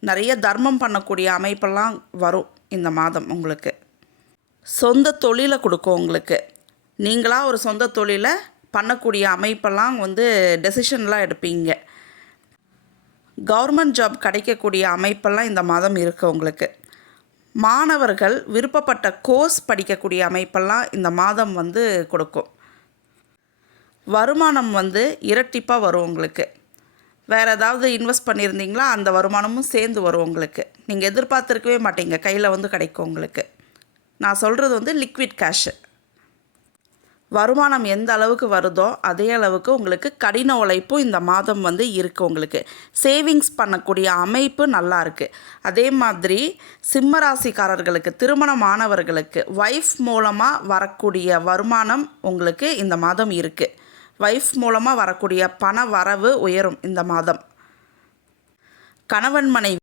நிறைய தர்மம் பண்ணக்கூடிய அமைப்பெல்லாம் வரும் இந்த மாதம் உங்களுக்கு. சொந்த தொழிலை கொடுக்கும் உங்களுக்கு. நீங்களாக ஒரு சொந்த தொழிலை பண்ணக்கூடிய அமைப்பெல்லாம் டெசிஷன்லாம் எடுப்பீங்க. கவர்மெண்ட் ஜாப் கிடைக்கக்கூடிய அமைப்பெல்லாம் இந்த மாதம் இருக்குது உங்களுக்கு. மாணவர்கள் விருப்பப்பட்ட கோர்ஸ் படிக்கக்கூடிய அமைப்பெல்லாம் இந்த மாதம் கொடுக்கும். வருமானம் இரட்டிப்பாக வரும் உங்களுக்கு. வேறு ஏதாவது இன்வெஸ்ட் பண்ணியிருந்தீங்களா, அந்த வருமானமும் சேர்ந்து வரும் உங்களுக்கு. நீங்கள் எதிர்பார்த்துருக்கவே மாட்டீங்க, கையில் கிடைக்கும் உங்களுக்கு. நான் சொல்கிறது லிக்விட் கேஷு. வருமானம் எந்த அளவுக்கு வருதோ அதே அளவுக்கு உங்களுக்கு கடின உழைப்பும் இந்த மாதம் இருக்குது உங்களுக்கு. சேவிங்ஸ் பண்ணக்கூடிய அமைப்பு நல்லா இருக்குது. அதே மாதிரி சிம்மராசிக்காரர்களுக்கு, திருமணமானவர்களுக்கு வைஃப் மூலமாக வரக்கூடிய வருமானம் உங்களுக்கு இந்த மாதம் இருக்குது. வைஃப் மூலமாக வரக்கூடிய பண வரவு உயரும் இந்த மாதம். கணவன் மனைவி